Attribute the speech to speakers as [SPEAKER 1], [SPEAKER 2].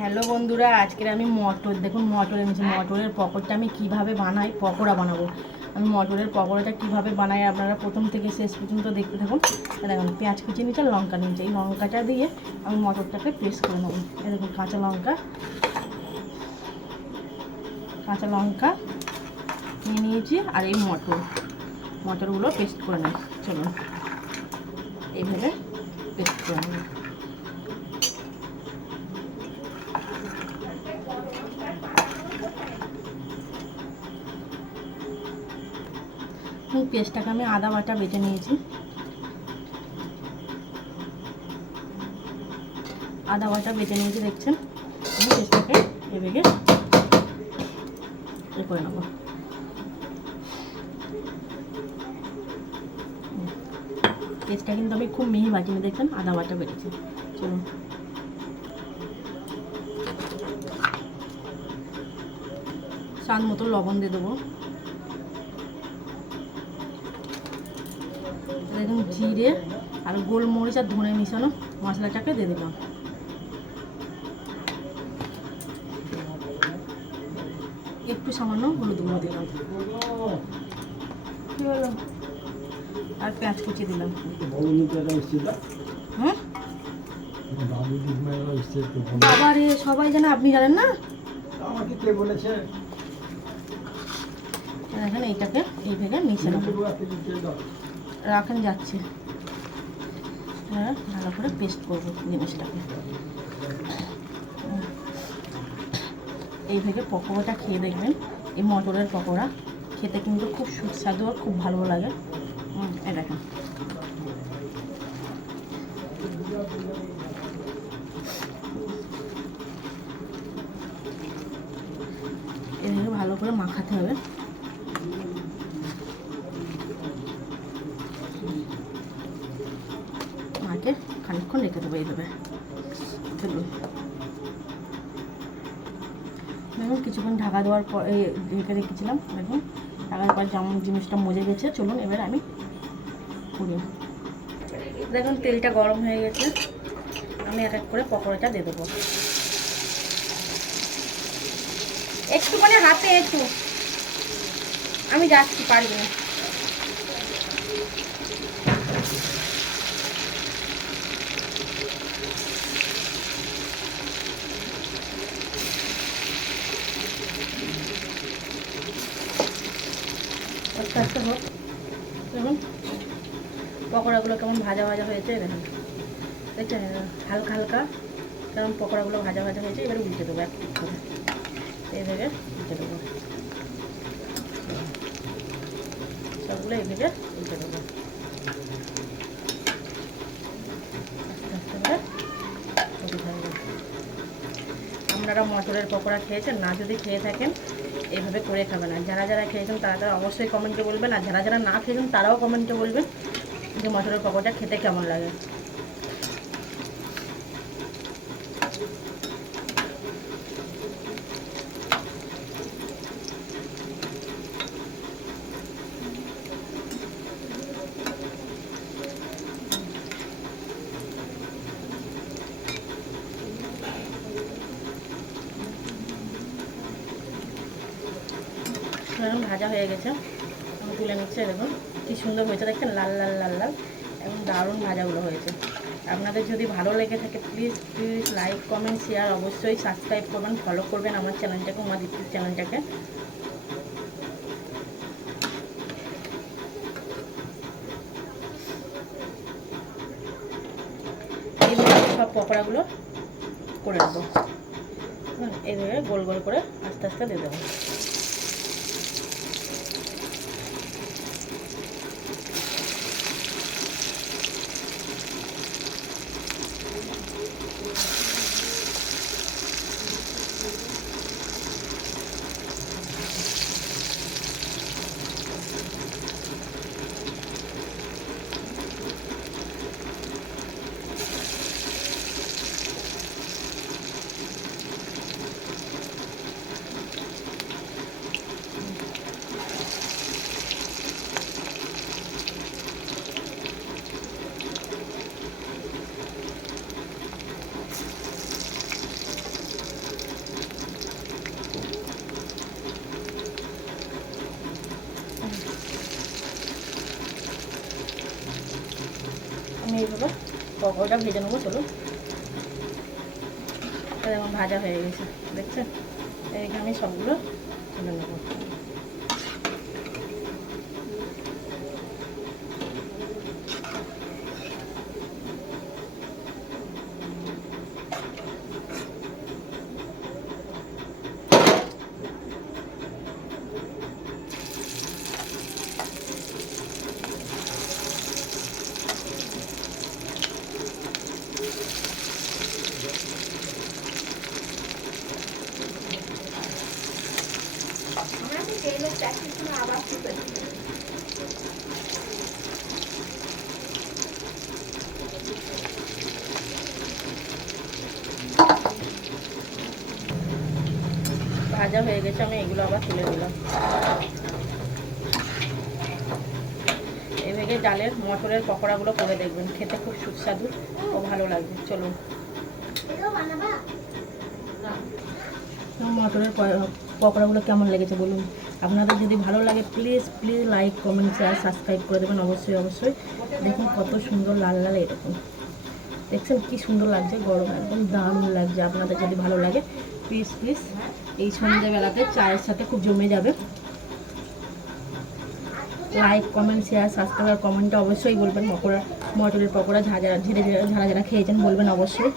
[SPEAKER 1] Hello বন্ধুরা, আজকের আমি মটর, দেখুন মটর এনেছি। মটরের পকোড়টা আমি কীভাবে বানাই, পকোড়া বানাবো। আমি মটরের পকোড়াটা কীভাবে বানাই, আপনারা প্রথম থেকে শেষ পর্যন্ত দেখতে থাকুন। দেখুন, পেঁয়াজ কুচি নিচে লঙ্কা নিচে এই লঙ্কাটা দিয়ে আমি মটরটাকে পেস্ট করে নেব। দেখুন, কাঁচা লঙ্কা কাঁচা লঙ্কা নিয়ে নিয়েছি, আর এই মটর। মটরগুলো পেস্ট করে নেব। চলুন, এইভাবে পেস্ট করে নেব এই পেস্টটাকে আমি আদা বাটা বেটে নিয়েছি। আদা বাটা বেটে নিয়েছি, দেখছেন? আমি পেস্টটাকে এবেগে এ করে নেব। পেস্টটা কিন্তু আমি খুব মিহি বাটিনি দেখছেন, আদা বাটা বেটেছি। চলুন। স্বাদ মতো লবণ দিয়ে দেবো। দেখুন জিরে আর গোলমরিচ আর ধনে মিশানো মশলাটাকে দিয়ে দিলাম। একটু সামান্য হলুদ গুঁড়ো দিলাম। আর পেঁয়াজ কুচি দিলাম। হুম? আবার সবাই জানে আপনি জানেন না?
[SPEAKER 2] আমাকে কে বলেছে?
[SPEAKER 1] দেখেন এইটাকে এই ভেগে মিশে নেব রাখেন যাচ্ছে। ভালো করে পেস্ট করব জিনিসটাকে হুম। এই ভেগে পকোড়াটা খেয়ে দেখবেন। এই মটরের পকোড়া খেতে কিন্তু খুব সুস্বাদু আর খুব ভালো লাগে। এই দেখেন। ভালো করে মাখাতে হবে। মাকে খানিকক্ষণ রেখে দেবো এইভাবে চলুন। দেখুন, কিছুক্ষণ ঢাকা দেওয়ার পর ঢেকে রেখেছিলাম। দেখুন ঢাকার পর যেমন জিনিসটা মজে গেছে, চলুন এবার আমি করি। দেখুন, তেলটা গরম হয়ে গেছে। আমি এক এক করে পকোড়াটা দিয়ে দেবো। একটু মানে হাতে একটু। আমি যাচ্ছি, পারবি না। আস্তে হোক। দেখুন, পকোড়াগুলো কেমন ভাজা ভাজা হয়েছে, দেখুন। দেখছেন, হালকা হালকা কেমন পকোড়াগুলো ভাজা ভাজা হয়েছে, এবারে উল্টে দেবো এক করে এইভাবে উল্টে দেবো। সবগুলো এইভাবে উল্টে দেবো। আপনারা মটরের পকোড়া খেয়েছেন? না যদি খেয়ে থাকেন এইভাবে করে খাবেন। আর যারা যারা খেয়েছেন তারা তারা অবশ্যই কমেন্টে বলবেন। আর যারা যারা না খেয়েছেন তারাও কমেন্টে বলবেন যে মটরের পকোড়াটা খেতে কেমন লাগে। এখন ভাজা হয়ে গেছে। আমি তুলে নিচ্ছে দেখুন, কি সুন্দর হয়েছে, দেখছেন? লাল লাল লাল লাল। এবং দারুণ ভাজাগুলো হয়েছে। আপনাদের যদি ভালো লেগে থাকে please please like comment share অবশ্যই সাবস্ক্রাইব করবেন ফলো করবেন আমার চ্যানেলটাকে, উমা দীপ্তির চ্যানেলটাকে। সব পকোড়াগুলো করে দেবো এইভাবে গোল গোল করে আস্তে আস্তে দিয়ে দেবো। ওটা ভেজে নেব চলো। যেমন ভাজা হয়ে গেছে দেখছেন? এইখানে আমি সবগুলো তুলে নেব। ভাজা হয়ে গেছে আমি এগুলো আবার তুলে দিলাম এভাবে ডালের মটরের পকোড়াগুলো করে দেখবেন। খেতে খুব সুস্বাদু ও ভালো লাগবে। চলুন। মটরের পকোড়াগুলো কেমন লেগেছে বলুন? আপনাদের যদি ভালো লাগে please please like comment share subscribe করে দেবেন অবশ্যই অবশ্যই। দেখুন কত সুন্দর লাল লাল এরকম। দেখছেন কি সুন্দর লাগছে, গরম একদম দারুণ লাগছে। আপনাদের যদি ভালো লাগে প্লিজ প্লিজ এই সন্ধ্যেবেলাতে চায়ের সাথে খুব জমে যাবে। লাইক কমেন্ট শেয়ার সাবস্ক্রাইব আর কমেন্টটা অবশ্যই বলবেন। মকরা মটরের পকোড়া ঝাঁঝা ধীরে ঝাড়া যারা খেয়েছেন বলবেন অবশ্যই।